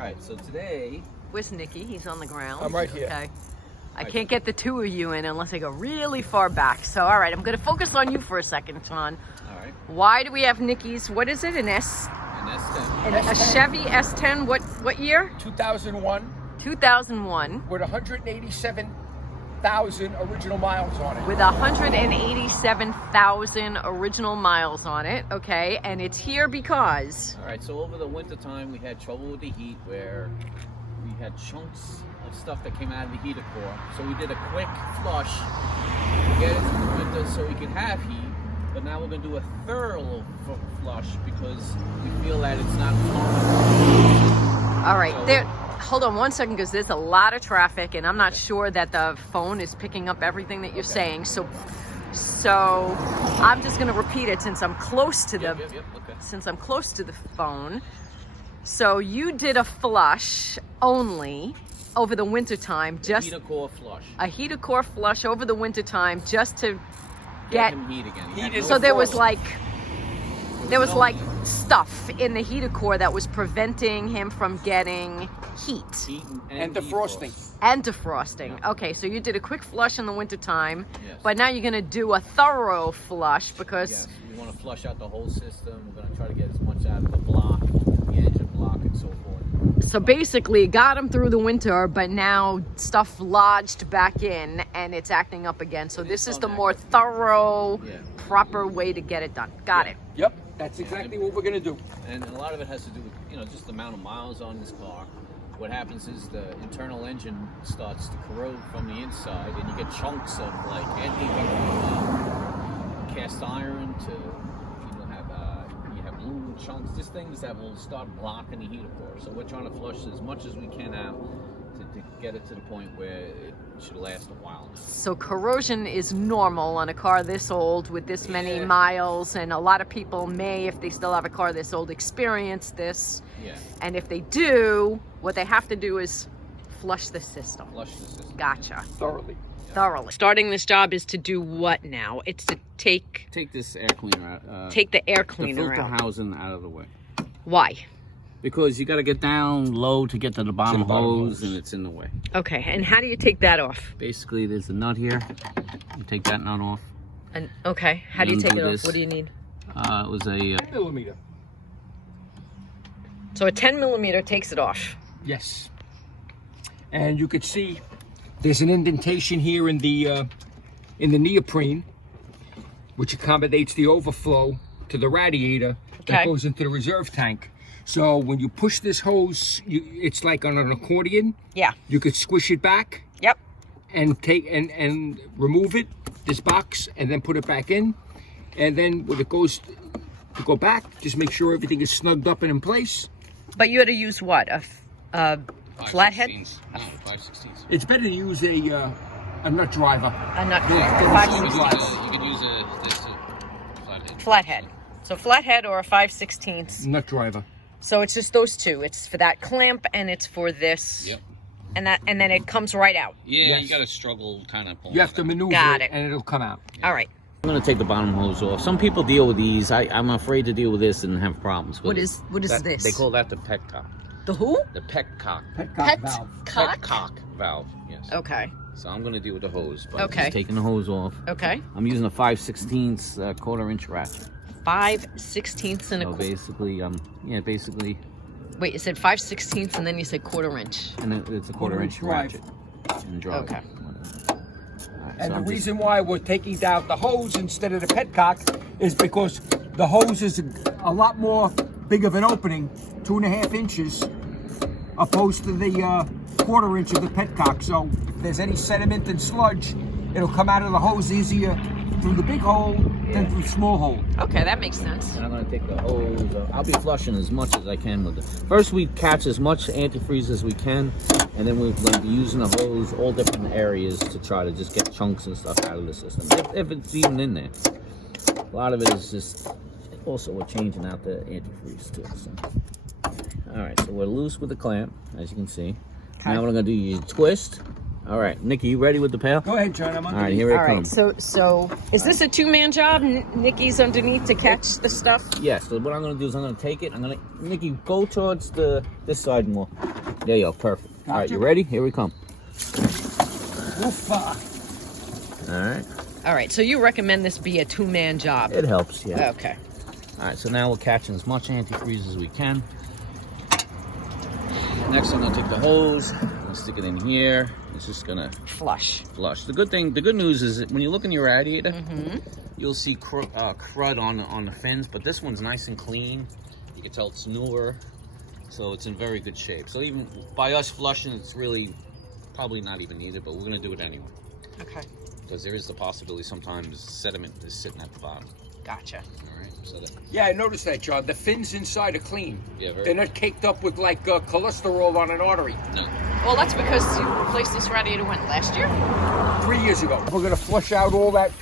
Alright, so today... Where's Nicky? He's on the ground. I'm right here. Okay. I can't get the two of you in unless I go really far back. So, all right, I'm going to focus on you for a second, Sean. All right. Why do we have Nicky's, what is it, An S10. a Chevy S10, what year? 2001. 2001. With 187,000 original miles on it. With 187,000 original miles on it, okay? And it's here because... All right, so over the winter time, we had trouble with the heat where we had chunks of stuff that came out of the heater core. So we did a quick flush to get it through the winter so we could have heat. But now we're going to do a thorough flush because we feel that it's not flowing. All right, so, hold on one second because there's a lot of traffic and I'm not sure that the phone is picking up everything that you're saying. So I'm just going to repeat it since I'm close to the since I'm close to the phone. So you did a flush only over the winter time, just heater core flush. A heater core flush over the winter time, just to get him heat again. So there was like stuff in the heater core that was preventing him from getting heat and defrosting. And defrosting. Yeah. Okay, so you did a quick flush in the winter time, yes. But now you're going to do a thorough flush because... Yes, we want to flush out the whole system. We're going to try to get as much out of the block, the engine block, and so forth. So basically, got him through the winter, but now stuff lodged back in, and it's acting up again. So this is the more thorough, proper way to get it done. Got it. Yep, that's exactly what we're going to do. And a lot of it has to do with, just the amount of miles on this car. What happens is the internal engine starts to corrode from the inside, and you get chunks of like anything from cast iron to you have blue chunks, just things that will start blocking the heater core. So we're trying to flush as much as we can out to get it to the point where it should last a while now. So corrosion is normal on a car this old with this many miles, and a lot of people may, if they still have a car this old, experience this. Yeah. And if they do, what they have to do is flush the system. Flush the system. Gotcha. Thoroughly. Thoroughly. Starting this job is to do what now? It's to take this air cleaner out. Take the air cleaner the filter out. housing out of the way. Why? Because you got to get down low to get to the bottom hose, and it's in the way. Okay, and how do you take that off? Basically, there's a nut here. You take that nut off. And okay, how do you take it off? What do you need? It was a 10 millimeter. So a 10 millimeter takes it off. Yes. And you could see there's an indentation here in the neoprene, which accommodates the overflow to the radiator that goes into the reserve tank. So when you push this hose, it's like on an accordion. Yeah. You could squish it back. Yep. And take and remove it, this box, and then put it back in. And then when it goes to go back, just make sure everything is snugged up and in place. But you had to use what? A flathead? No, 5/16. It's better to use a nut driver. A nut driver. You could use this flathead. Flathead. So flathead or a 5/16 nut driver. So it's just those two. It's for that clamp and it's for this. Yep. And then it comes right out. Yeah, you got to struggle kind of. You have to maneuver it and it'll come out. Yeah. All right. I'm going to take the bottom hose off. Some people deal with these. I'm afraid to deal with this and have problems. What is this? They call that the petcock. The who? The petcock. Petcock valve. Petcock valve, yes. Okay. So I'm going to deal with the hose. But Okay. Just taking the hose off. Okay. I'm using a 5/16 quarter-inch ratchet. 5/16 and a quarter. Basically, basically. Wait, you said 5/16 and then you said quarter-inch. And it's a quarter-inch ratchet. And drive. Okay. And the reason why we're taking out the hose instead of the petcock is because the hose is a lot more big of an opening, 2.5 inches, opposed to the 1/4 inch of the petcock. So if there's any sediment and sludge, it'll come out of the hose easier through the big hole than through the small hole. Okay, that makes sense. And I'm going to take the hose. I'll be flushing as much as I can with it. First, we catch as much antifreeze as we can, and then we're going to be using the hose all different areas to try to just get chunks and stuff out of the system, if it's even in there. A lot of it is just also we're changing out the antifreeze too. So. All right, so we're loose with the clamp, as you can see. Okay. Now what I'm going to do, you twist. All right, Nicky, you ready with the pail? Go ahead, John. I'm All underneath. right, here it All right, comes. so is this a two-man job? Nicky's underneath to catch the stuff? Yes, so what I'm going to do is I'm going to take it. Nicky, go towards this side more. There you go, perfect. All right, you ready? Here we come. Woofa. All right. All right, so you recommend this be a two-man job? It helps, yeah. Okay. All right, so now we're catching as much antifreeze as we can. Next, I'm going to take the hose. I'm going to stick it in here. It's just going to Flush. flush. The good news is that when you look in your radiator, you'll see crud on the fins, but this one's nice and clean. You can tell it's newer, so it's in very good shape. So even by us flushing, it's really probably not even needed, but we're going to do it anyway. Okay. Because there is the possibility sometimes sediment is sitting at the bottom. Gotcha. All right, so that, Yeah, I noticed that, John. The fins inside are clean. yeah, very They're not caked up with like cholesterol on an artery. no. Well, that's because you replaced this radiator when? Last year? 3 years ago. We're gonna flush out all that.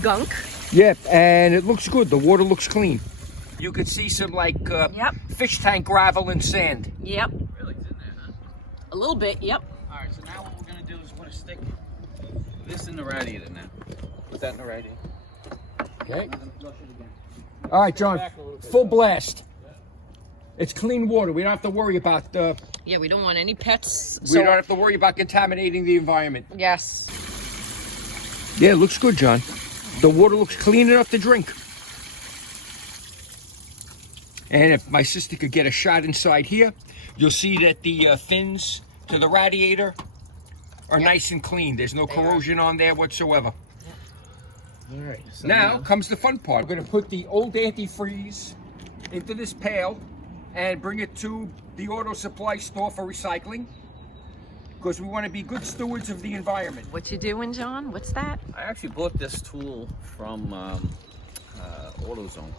Gunk. Yep, and it looks good. The water looks clean. You could see some like fish tank gravel and sand. Yep. Really, it's in there, huh? A little bit, yep. All right, so now what we're gonna do is we're gonna stick this in the radiator now. Put that in the radiator. Okay. I'm gonna flush it again. All right, John. Full blast. It's clean water. We don't have to worry about. Yeah, we don't want any pets. We don't have to worry about contaminating the environment. Yes. Yeah, it looks good, John. The water looks clean enough to drink. And if my sister could get a shot inside here, you'll see that the fins to the radiator are nice and clean. There's no corrosion on there whatsoever. All right. So Now comes the fun part. We're going to put the old antifreeze into this pail and bring it to the auto supply store for recycling, because we want to be good stewards of the environment. What you doing, John? What's that? I actually bought this tool from AutoZone.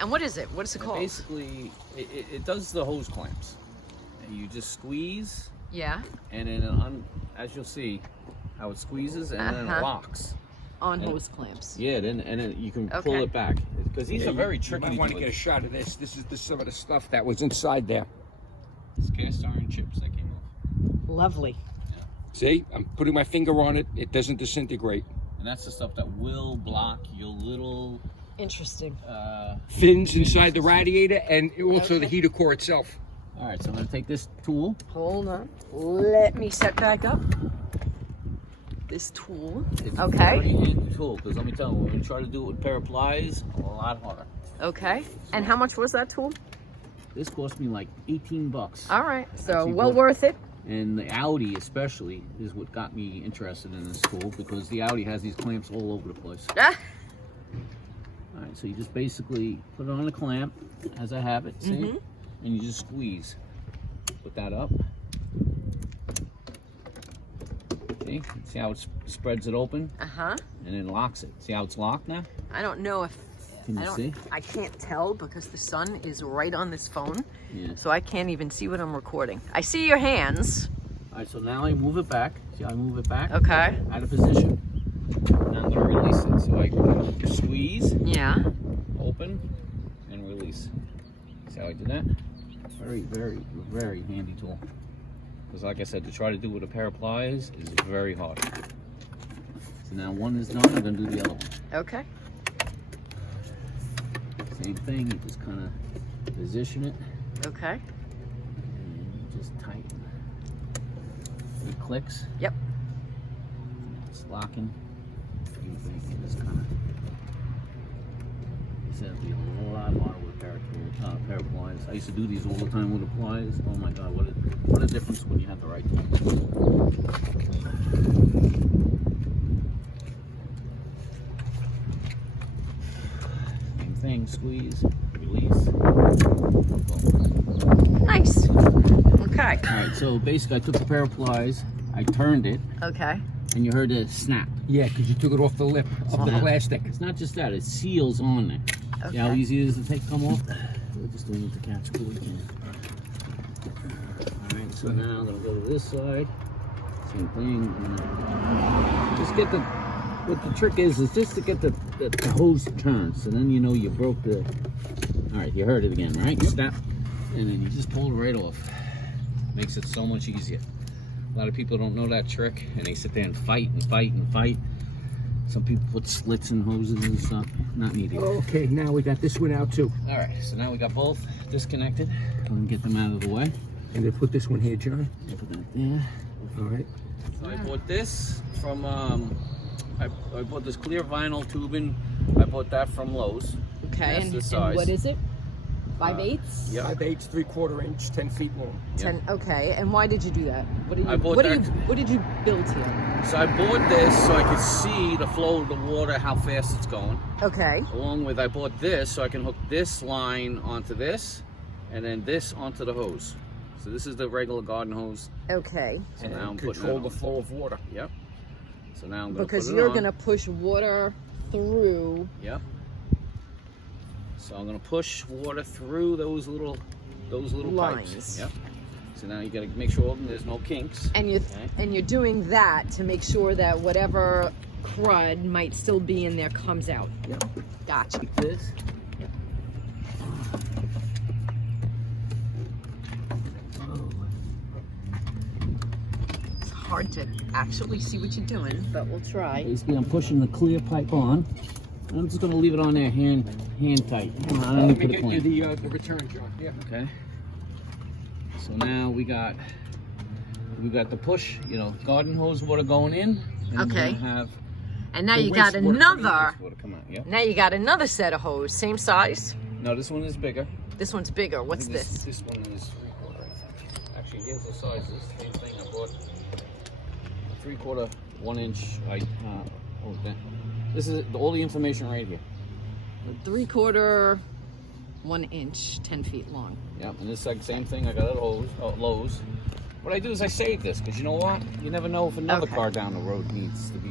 And what is it? What is it And called? basically, it does the hose clamps. And you just squeeze, Yeah. and then as you'll see, how it squeezes and then it locks. On hose clamps. Yeah, then you can pull Okay. it back, because these are very tricky. You might want to get a shot of this. This is some of the stuff that was inside there. It's cast iron chips that came off. Lovely. See, I'm putting my finger on it. It doesn't disintegrate. And that's the stuff that will block your little Interesting. Fins inside the radiator and also the heater core itself. All right, so I'm going to take this tool. Hold on. Let me set back up. This tool. It's a Okay. very handy tool, because let me tell you, when we try to do it with a pair of pliers, a lot harder. Okay. And how much was that tool? This cost me like 18 bucks. All right. So Actually, well both- worth it. And the Audi especially is what got me interested in this tool, because the Audi has these clamps all over the place. Ah. All right, so you just basically put it on a clamp, as I have it, see? And you just squeeze. Put that up. See how it spreads it open? Uh-huh. And then locks it. See how it's locked now? I don't know if Can you see? I can't tell because the sun is right on this phone. Yeah. So I can't even see what I'm recording. I see your hands. All right, so now I move it back. See how I move it back? Okay. Out of position. Now I'm gonna release it. So I squeeze, Yeah. open, and release. See how I did that? Very, very, very handy tool. Because like I said, to try to do it with a pair of pliers is very hard. So now one is done, I'm gonna do the other one. Okay. Same thing, you just kind of position it Okay. and you just tighten. It clicks, Yep. it's locking. You just kind of. This would be a lot harder with a pair of pliers. I used to do these all the time with the pliers. Oh my God, what a difference when you have the right tool. Same thing, squeeze, release. Boom. Nice. Okay. All right, so basically I took a pair of pliers, I turned it, Okay. and you heard it snap. Yeah, because you took it off the lip of the Snap. plastic. It's not just that, it seals on there. See how Okay. easy it is to come off? We're just doing it to catch what we can. All right, so now I'm gonna go to this side. Same thing. Just get what the trick is just to get the hose turned. So then you know you broke the, all right, you heard it again, right? Snap. And then you just pull it right off. Makes it so much easier. A lot of people don't know that trick, and they sit there and fight and fight and fight. Some people put slits in hoses and stuff. Not needed. Okay, now we got this one out too. All right, so now we got both disconnected. Go and get them out of the way. And then put this one here, John. Put that there. All right. So I bought this from, I bought this clear vinyl tubing. I bought that from Lowe's. Okay, That's the and size. what is it? 5/8? Yeah. 5/8, 3/4 inch, 10 feet long. 10. Okay, and why did you do that? What did you? I bought what that- did you build here? So I bought this so I could see the flow of the water, how fast it's going. Okay. Along with, I bought this so I can hook this line onto this, and then this onto the hose. So this is the regular garden hose. Okay. So now I'm And putting control it the on. flow of water. Yep. So now I'm going to Because put it you're on. gonna push water through. Yep. So I'm gonna push water through those little Lines. pipes. Yep. So now you gotta make sure there's no kinks. And you're Okay. and you're doing that to make sure that whatever crud might still be in there comes out. Yep. Gotcha. Like this. It's hard to actually see what you're doing, but we'll try. Basically, I'm pushing the clear pipe on. And I'm just gonna leave it on there hand tight. I don't Let need me to put it get you clean. the return, John. Yeah. Okay. So now we got the push, garden hose water going in. And Okay. we're gonna have And now the you got wastewater coming another. out. Wastewater come out, yep. Now you got another set of hose, same size. No, this one is bigger. This one's bigger. I What's think this? This one is 3/4, I think. Actually, here's the sizes. Same thing. I bought a 3/4, 1 inch. This is all the information right here. 3/4, 1 inch, 10 feet long. Yep, and this is like the same thing. I got it at Lowe's. What I do is I save this because you know what? You never know if another Okay. car down the road needs to be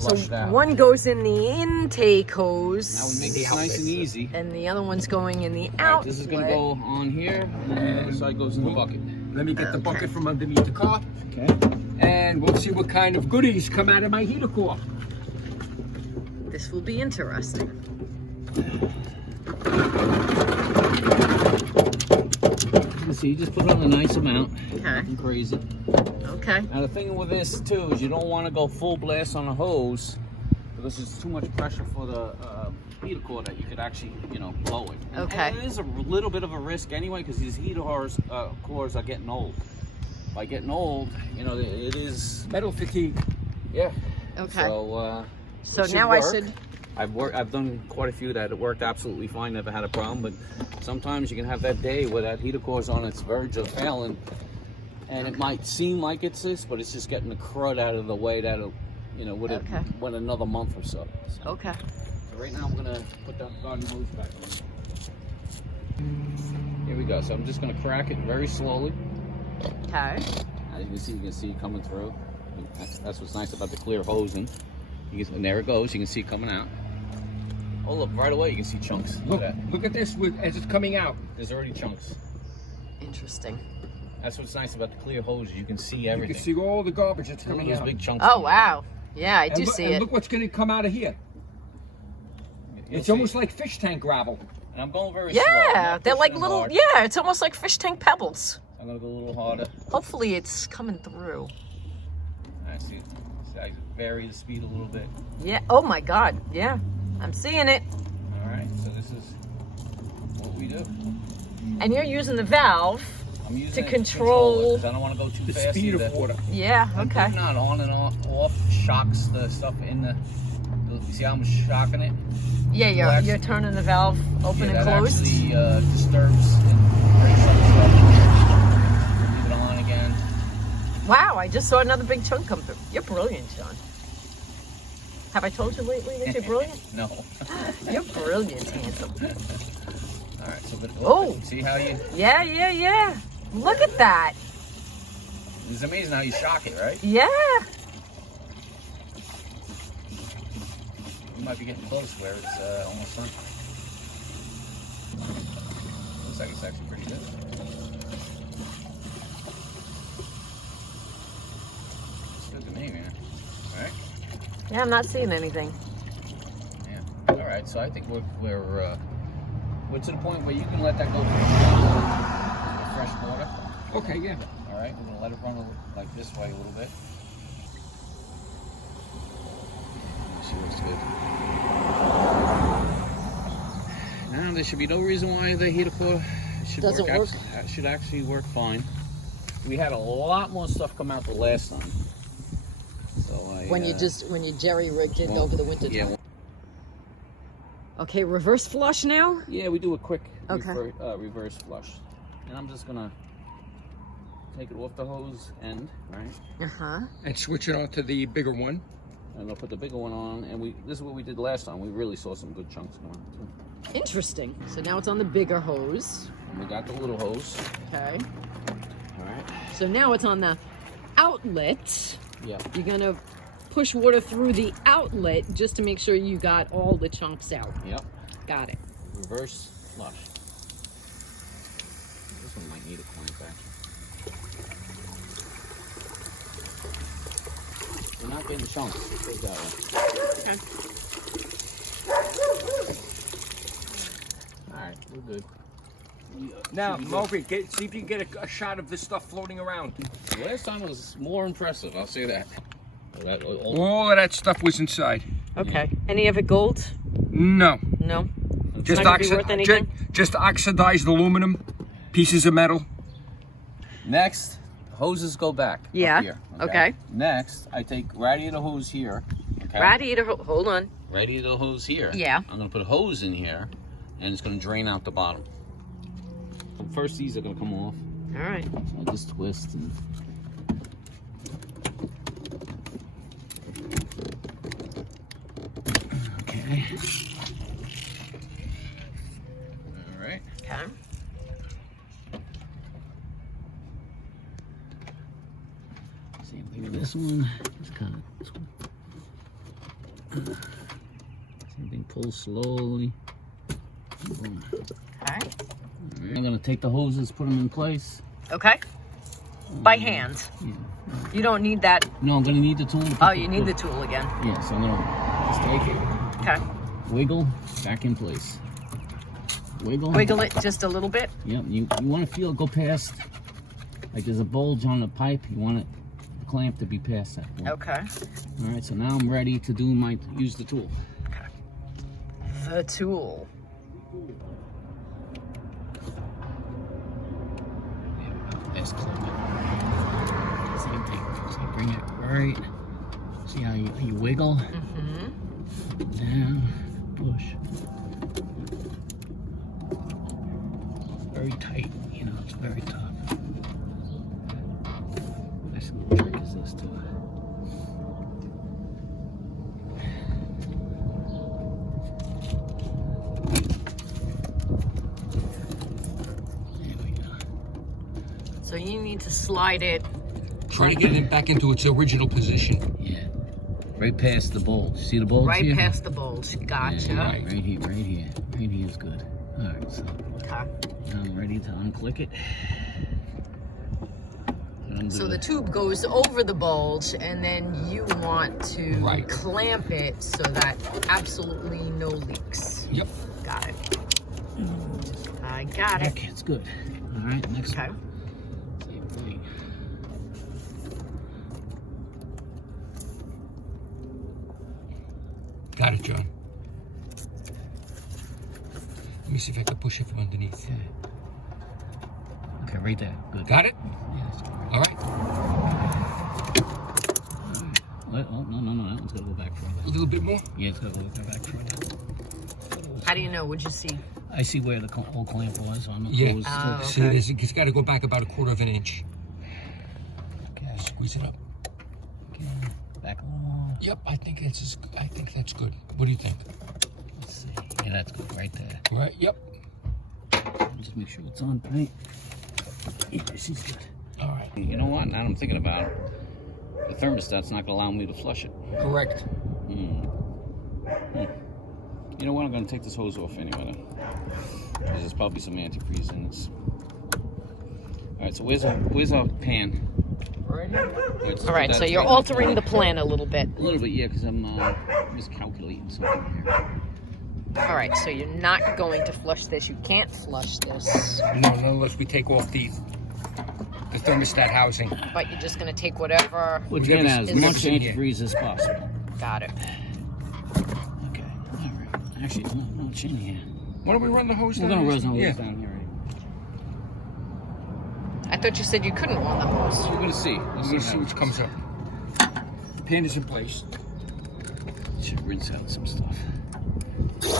So flushed out. one goes in the intake hose. Now we make this nice and easy. And the other one's going in the Right, outlet. this is going to go on here, and then the other side goes in the bucket. Let me get the bucket from underneath the car, Okay. and we'll see what kind of goodies come out of my heater core. This will be interesting. So you just put on a nice amount. Okay. Nothing crazy. Okay. Now the thing with this too is you don't want to go full blast on a hose because there's too much pressure for the heater core that you could actually, blow it. Okay. And it is a little bit of a risk anyway because these heater cores are getting old. By getting old, it is Metal fatigue. yeah. Okay. So So it should now I work. should. I've done quite a few that it worked absolutely fine, never had a problem. But sometimes you can have that day where that heater core is on its verge of failing, and it might seem like it's this, but it's just getting the crud out of the way that would have Okay. went another month or so. Okay. So right now I'm gonna put that garden hose back on. Here we go. So I'm just gonna crack it very slowly. Okay. As you can see it coming through. That's what's nice about the clear hosing. And there it goes. You can see it coming out. Oh look, right away you can see chunks. Look at that. Look at this as it's coming out. There's already chunks. Interesting. That's what's nice about the clear hose. You can see You everything. can see all the garbage that's Look at coming those out. big chunks. Oh wow. Yeah, I do and look, see and it. look what's going to come out of here. You'll It's see. almost like fish tank gravel. And I'm going very slow. I'm Yeah, not they're like pushing little. hard. Yeah, it's almost like fish tank pebbles. I'm gonna go a little harder. Hopefully, it's coming through. I see. So I vary the speed a little bit. Yeah. Oh my God. Yeah, I'm seeing it. All right. So this is what we do. And you're using the valve. I'm using To it control- it, 'cause I don't want to go too The fast speed either. of water. Yeah. And Okay. putting it on and off shocks the stuff in the. You see how I'm shocking it? Yeah, Well, you're actually- turning the valve open Yeah, and that closed. actually disturbs and breaks up stuff. Leave it on again. Wow, I just saw another big chunk come through. You're brilliant, John. Have I told you lately that you're brilliant? No. You're brilliant, handsome. All right. So, Oh. see how you? Yeah. Look at that. It's amazing how you shock it, right? Yeah. You might be getting close where it's almost done. Looks like it's actually pretty good. It's good to me, man. All right. Yeah, I'm not seeing anything. Yeah. All right. So I think we're to the point where you can let that go through the fresh water. Okay, yeah. All right, we're gonna let it run like this way a little bit. She looks good. Now there should be no reason why the heater core Doesn't work. Should actually work fine. We had a lot more stuff come out the last time. So When you jerry rigged it over the winter time. Yeah. Okay, reverse flush now? Yeah, we do a quick Okay. reverse flush. And I'm just gonna take it off the hose end, right? Uh-huh. And switch it on to the bigger one. And I'll put the bigger one on, and this is what we did last time. We really saw some good chunks going on too. Interesting. So now it's on the bigger hose. And we got the little hose. Okay. All right. So now it's on the outlet. Yeah. You're gonna push water through the outlet just to make sure you got all the chunks out. Yep. Got it. Reverse flush. This one might need a clamp action. We're not getting chunks. Let's put it that way. Okay. All right, we're good. Now, Moby, see if you can get a shot of this stuff floating around. Last time was more impressive, I'll say that. All of that stuff was inside. Okay. Any of it gold? No. No. Just, not gonna be worth anything? just oxidized aluminum, pieces of metal. Next, hoses go back. up Yeah, here, okay. Next, I take radiator hose here. Okay. Radiator, hold on. Radiator hose here. Yeah. I'm gonna put a hose in here, and it's gonna drain out the bottom. So first, these are gonna come off. All right. So I'll just twist and. Okay. All right. Okay. Same thing with this one. Just kind of same thing. Pull slowly. Boom. Okay. I'm gonna take the hoses, put them in place. Okay. By hand. Yeah. You don't need that. No, I'm gonna need the tool. Oh, you need the tool again. Yeah, so I'm gonna just take it, Okay. wiggle, back in place. Wiggle. Wiggle it just a little bit. Yep. You want to feel it go past. Like there's a bulge on the pipe. You want it, the clamp to be past that point. Okay. All right. So now I'm ready to use the tool. The tool. That's clamp. Same thing. So you bring it right. See how you wiggle? Mm-hmm. Down. Push. Very tight. You know, it's very tough. Nice little trick is this too. There we go. So you need to slide it. Try to get it back into its original position. Yeah. Right past the bulge. See the bulge Right here? past the bulge. Gotcha. Yeah, right here, right here. Right here is good. All right, so Okay. now I'm ready to unclick it. So the tube goes over the bulge, and then you want to Right. clamp it so that absolutely no leaks. Yep. Got it. I got it. Okay, it's good. All right, next Okay. one. Same thing. Got it, John. Let me see if I can push it from underneath. Okay. Okay, right there. Good. Got it? Yeah, that's good. All right. What? Oh, no, that one's gotta go back A further. little bit more. Yeah, it's gotta go back further. How do you know? What'd you see? I see where the old clamp was on the Yeah. hose. Oh, See, okay. it's got to go back about 1/4 inch. Okay, Squeeze it up. okay. Back a little. Yep, I think that's good. What do you think? Let's see. Yeah, that's good right there. Right. Yep. Just make sure it's on tight. Yeah, she's good. All right. You know what? Now I'm thinking about it. The thermostat's not gonna allow me to flush it. Correct. You know what? I'm gonna take this hose off anyway. Then. There's probably some antifreeze in this. All right. So where's our pan? All right, so you're altering the plan a little bit. A little bit, yeah, because I'm miscalculating something here. All right, so you're not going to flush this. You can't flush this. No, unless we take off the thermostat housing. But you're just gonna take whatever. We're gonna add as is- much antifreeze as possible. Got it. Okay, all right. Actually, there's not much in here. Why don't we run the hose We're down? gonna run the hose Yeah. down here. I thought you said you couldn't run the hose. We're gonna see. We're gonna see what comes up. The pan is in place. Should rinse out some stuff.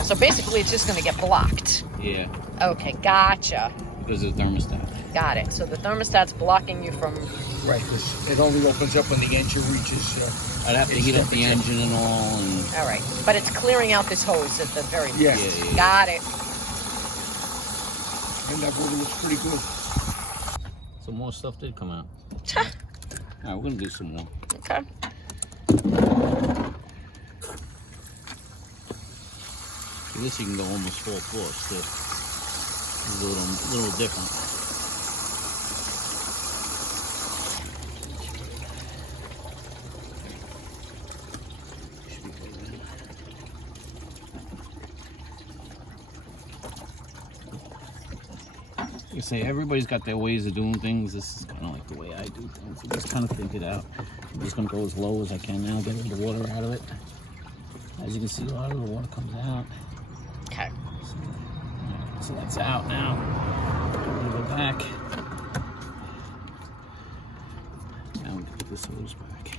So basically, it's just gonna get blocked. Yeah, Okay, gotcha. because of the thermostat. Got it. So the thermostat's blocking you from. Right, because it only opens up when the engine reaches. I'd have to heat up the engine and all, and All right, but it's clearing out this hose at the very. Yeah. yeah. Got it. And that water looks pretty good. Some more stuff did come out. All right, we're gonna do some more. Okay. See, this you can go almost full force too. It's a little different. Should be good then. You say everybody's got their ways of doing things. This is kind of like the way I do things. I just kind of think it out. I'm just gonna go as low as I can now, get the water out of it. As you can see, a lot of the water comes out. Okay. So that's out now. Leave it back. Now we can put this hose back.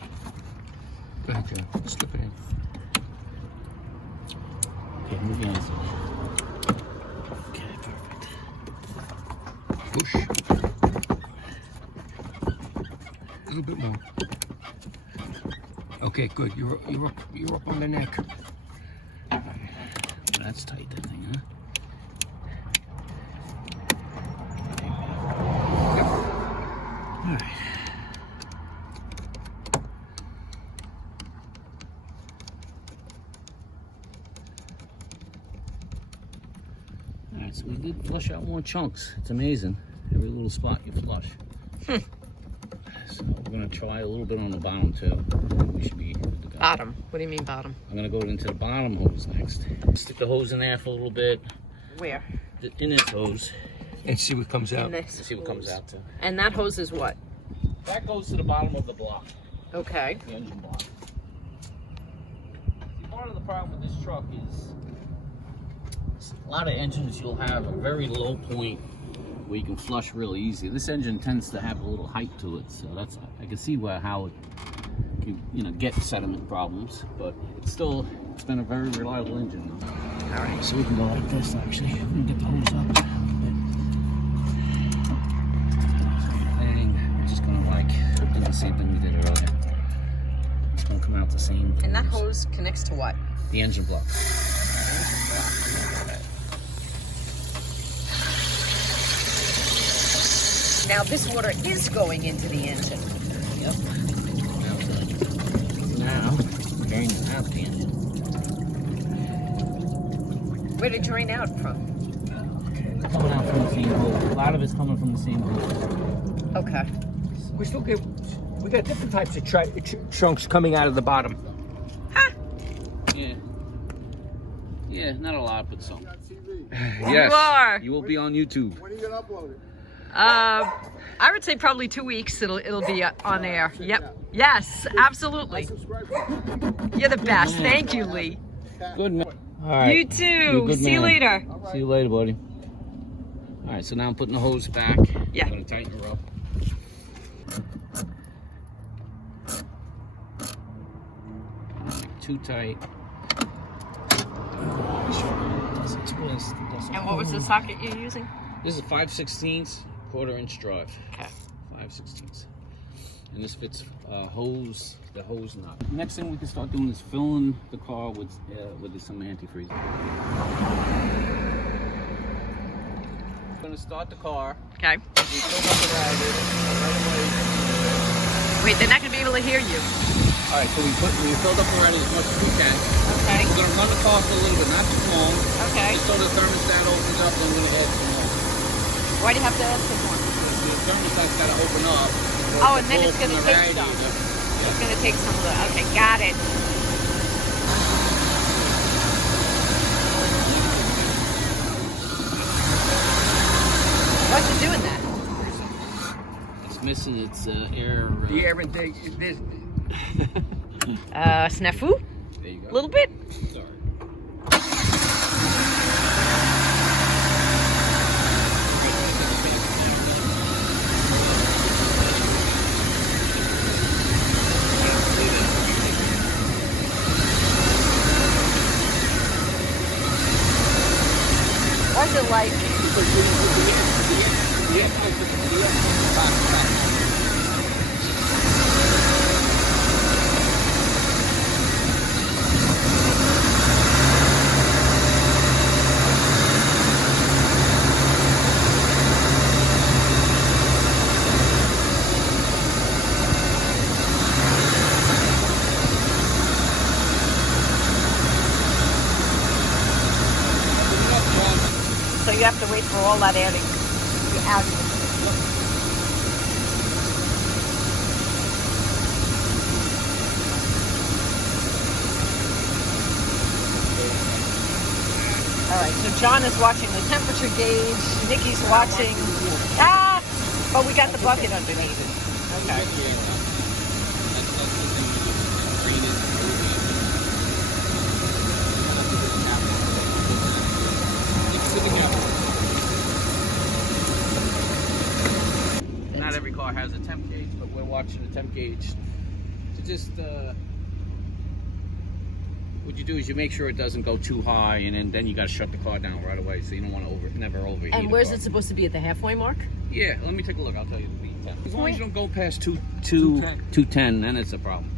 Go ahead, John. Slip it in. Okay, move on. Okay, perfect. Push. A little bit more. Okay, good. You're up on the neck. That's tight, that thing, huh? All right. All right, so we did flush out more chunks. It's amazing. Every little spot you flush. So we're gonna try a little bit on the bottom too. We should be good to go. Bottom. What do you mean bottom? I'm gonna go into the bottom hose next. Stick the hose in there for a little bit. Where? In this hose. And see what comes out. In this. See what comes out too. And that hose is what? That goes to the bottom of the block, Okay. the engine block. Part of the problem with this truck is a lot of engines you'll have a very low point where you can flush really easy. This engine tends to have a little height to it, so that's I can see how it can get sediment problems, but it's been a very reliable engine. All right. So we can go like this actually. We can get the hose up. We're just gonna do the same thing we did earlier. It's gonna come out the same. And that hose connects to what? The engine block. Now this water is going into the engine. Yep. Now, drain out the engine. Where did it drain out from? It's coming out from the same hole. A lot of it's coming from the same hole. Okay. We got different types of chunks coming out of the bottom. Yeah. Yeah, not a lot, but some. Yes. You are. You will be on YouTube. When are you gonna upload it? I would say probably 2 weeks. It'll be on air. Yep. Yes, absolutely. Subscribe. You're the best. Thank you, Lee. Good man. All right. You You're a too. good See you man. later. See you later, buddy. All right, so now I'm putting the hose back. Yeah. I'm gonna tighten her up. Too tight. And what was the socket you're using? This is a 5/16 1/4-inch drive. Okay. 5/16. And this fits the hose knot. Next thing we can start doing is filling the car with some antifreeze. We're gonna start the car. Okay. We fill up the radiator right away. Wait, they're not gonna be able to hear you. All right, so we filled up the radiator as much as we can. Okay. We're gonna run the car for a little bit, not too long. Okay. Just so the thermostat opens up, then we're gonna add some more. Why do you have to add some more? The thermostat's gotta open up. Oh, and then it's From gonna the take some. radiator. It's gonna take some of the. Okay, got it. Why'd you doing that? It's missing its air. The air intake. This. Snafu? There you go. A little bit. Sorry. What's it like? So you have to wait for all that air to be out. All right, so John is watching the temperature gauge. Nicky's watching. But we got the bucket underneath it. Okay. Not every car has a temp gauge, but we're watching the temp gauge to just what you do is you make sure it doesn't go too high, and then you got to shut the car down right away, so you don't want to never overheat. And where's it supposed to be, at the halfway mark? Yeah, let me take a look. I'll tell you the temp. As long as you don't go past 210, then it's a problem.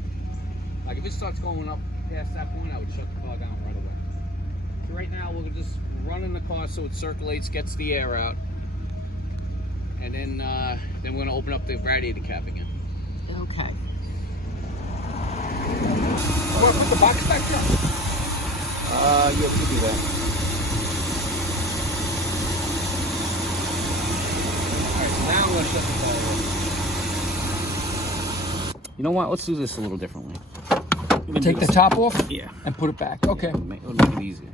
Like if it starts going up past that point, I would shut the car down right away. So right now we're just running the car so it circulates, gets the air out, and then we're going to open up the radiator cap again. Okay. I want to put the box back there. Yeah, we can do that. Alright, so now I'm going to shut the car off. You know what? Let's do this a little differently. Take the top off? Yeah. And put it back. Okay. It'll make it easier.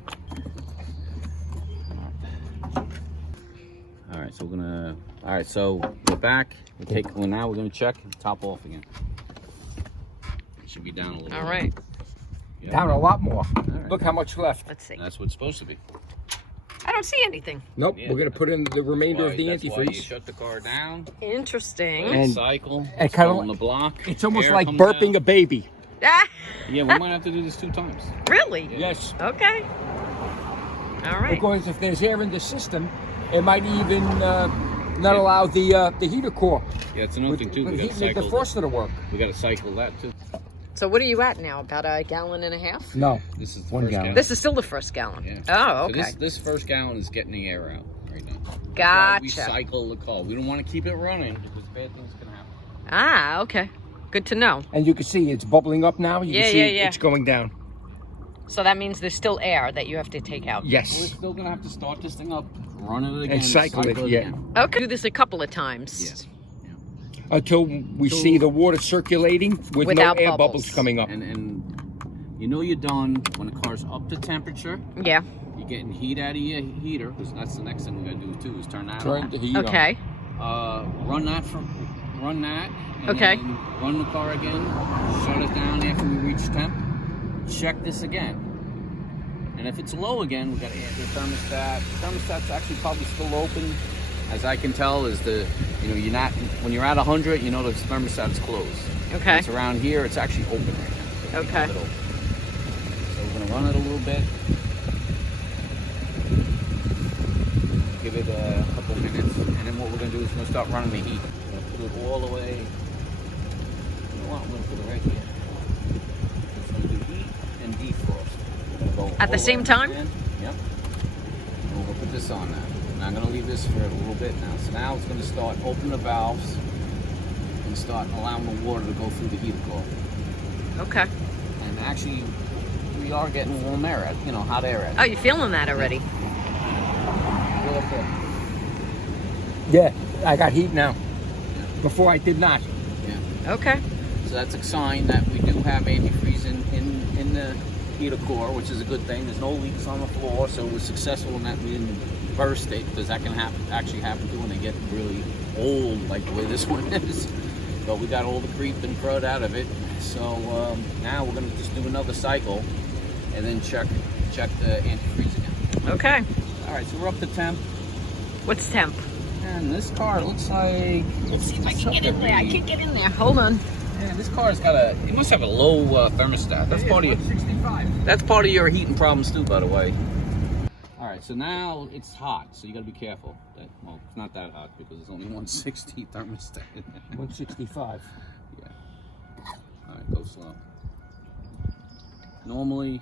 Alright, so we're gonna. Alright, so we're back. Now we're gonna check the top off again. It should be down a little. All right. Yeah. Down a lot more. Right. Look how much left. Let's see. That's what it's supposed to be. I don't see anything. Nope. Yeah. We're going to put in the remainder of the That's why you antifreeze. shut the car down. Interesting. And- cycle. and kinda on the block. It's almost air like comes burping out. a baby. Ah, Yeah, we might have to do this 2 times. really? Yeah. Yes. Okay. All right. Because if there's air in the system, it might even not allow the heater core. Yeah, it's another thing too. We got to The cycle. defroster to work. We got to cycle that too. So what are you at now? About a gallon and a half? No. This is the 1 first gallon. This is still the first gallon. Yeah. Oh, So okay. this first gallon is getting the air out right now. That's why Gotcha. we cycle the car. We don't want to keep it running because bad things can happen. Ah, okay. Good to know. And you can see it's bubbling up now. You Yeah, can see yeah. it's going down. So that means there's still air that you have to take out. We're Yes. still gonna have to start this thing up, run it again, And cycle it, yeah. again. Okay. Do this a couple of times. Yes. Until we see the water circulating with Without no air bubbles. bubbles coming up. And you know you're done when the car's up to temperature. Yeah. You're getting heat out of your heater, because that's the next thing we gotta do too, is turn that Turn on. the heat on. Okay. Run that, and Okay. then run the car again, shut it down after we reach temp, check this again. And if it's low again, we gotta add the thermostat. The thermostat's actually probably still open. As I can tell, is you're not, when you're at 100, you know the thermostat's closed. Okay. When it's around here, it's actually open right now. So we Okay. leave it open. So we're gonna run it a little bit. Give it a couple minutes, and then what we're gonna do is we're gonna start running the heat. We're gonna put it all the way. You know what? I'm gonna put it right here. It's gonna do heat and defrost. We're gonna go At the all same way time? in. Yep. And we're gonna put this on now. And I'm gonna leave this for a little bit now. So now it's gonna start opening the valves and start allowing the water to go through the heater core. Okay. And actually, we are getting warm air, hot air at. Oh, you're feeling that already? Feel up there. Yeah, I got heat now. Before I did not. Yeah. Okay. So that's a sign that we do have antifreeze in the heater core, which is a good thing. There's no leaks on the floor, so we're successful in that we didn't burst it, because that can actually happen too when they get really old like the way this one is, but we got all the creep and crud out of it. So now we're gonna just do another cycle and then check the antifreeze again. Okay. All right, so we're up to temp. What's temp? And this car looks like... Let's see if I can get in there. I can't get in there. Hold on. Yeah, this car's got a... It must have a low thermostat. That's part of your... 65. That's part of your heating problems too, by the way. All right, so now it's hot, so you got to be careful. Well, it's not that hot because it's only 160 thermostat. 165. Yeah. All right, go slow. Normally,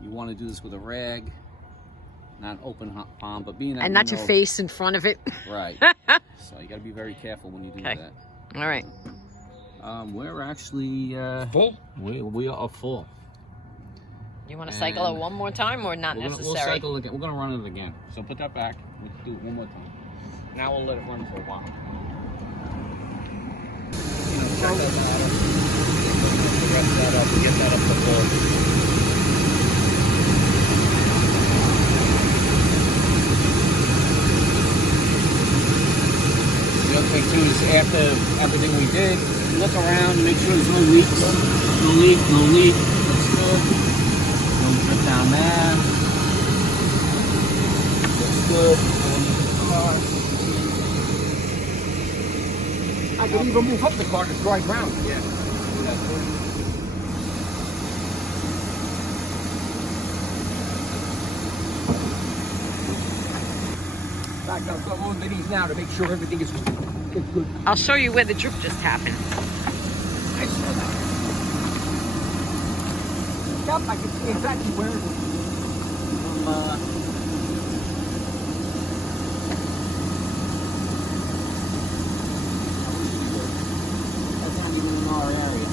you want to do this with a rag, not open palm, but being that And not your face in front of it. Right. So you got to be very careful when you do that. All right. We're actually Full? We are full. You want to cycle it And one more time or not We'll necessary? cycle again. We're gonna run it again. So put that back. We'll do it one more time. Now we'll let it run for a while. You know, check that out. Rest that up and get that up to full. The other thing too is after everything we did, look around and make sure there's no leaks. No leak, no leak. Looks good. Don't drip down there. Looks good. I can even move up the car to dry ground. Yeah. That's good. In fact, I'll go on these now to make sure everything is good. I'll show you where the drip just happened. I saw that. Yep, I can see exactly where it is. That's not even in our area.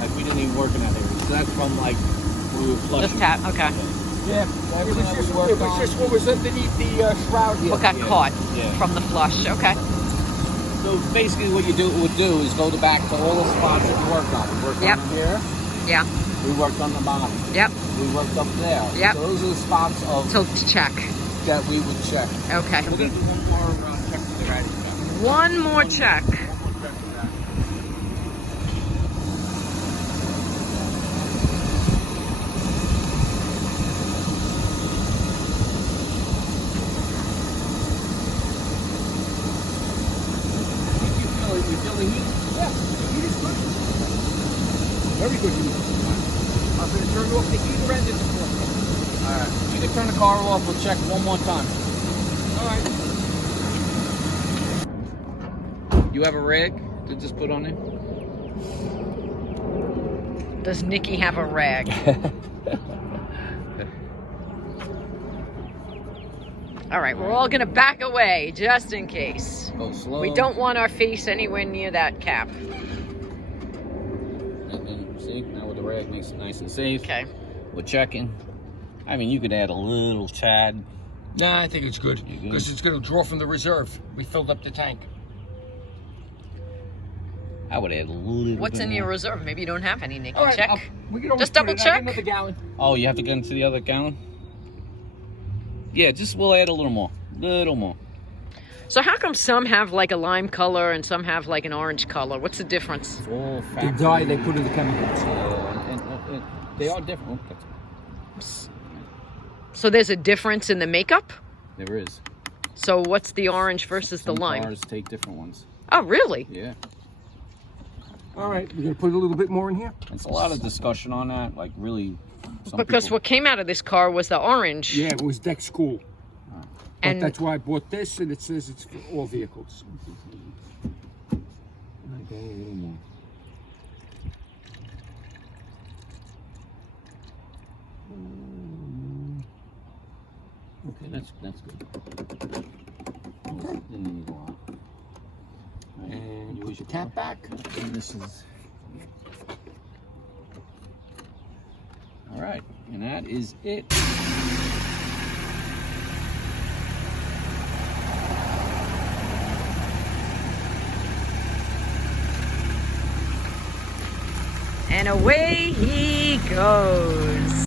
Like we didn't even work in that area. So that's from like where we were flushing. Just tap. Okay. Yeah, it was just what was underneath the shroud here. What got caught Yeah. from the flush? Okay. So basically what you would do is go back to all the spots that you worked on. We worked Yep. on here. Yeah. We worked on the bottom. Yep. We worked up there. Yep. So those are the spots of So to check. that we would check. Okay. We're going to do one more check to the radiator. One more check. One more check to that. You feel the heat? Yeah, the heat is good. Very good heat. I'm going to turn off the heater and the defrost. All right. You can turn the car off. We'll check one more time. All right. You have a rag to just put on there? Does Nicky have a rag? All right, we're all gonna back away just in case. Go slow. We don't want our face anywhere near that cap. And then, see, now with the rag makes it nice and safe. Okay. We're checking. I mean, you could add a little tad. Nah, I think it's good You good? because it's going to draw from the reserve. We filled up the tank. I would add a little What's bit in more. your reserve? Maybe you don't have any, Nicky. All right, Check. we can always Just put double it- I got check. Another gallon. Oh, you have to get into the other gallon? Yeah, we'll add a little more. Little more. So how come some have like a lime color and some have like an orange color? What's the difference? It's all The factory. dye they put in the chemicals. And they are different. Oh, So there's a difference in the makeup? there is. So what's the orange versus the Some lime? cars take different ones. Oh, really? Yeah. All right, we're going to put a little bit more in here. It's a lot of discussion on that. Like, really. Because people, what came out of this car was the orange. Yeah, it was deck school. But And that's why I bought this, and it says it's for all vehicles. Okay, a little more. Okay, that's good. Didn't need a lot. And put your cap back. And this is. All right, and that is it. and away he goes.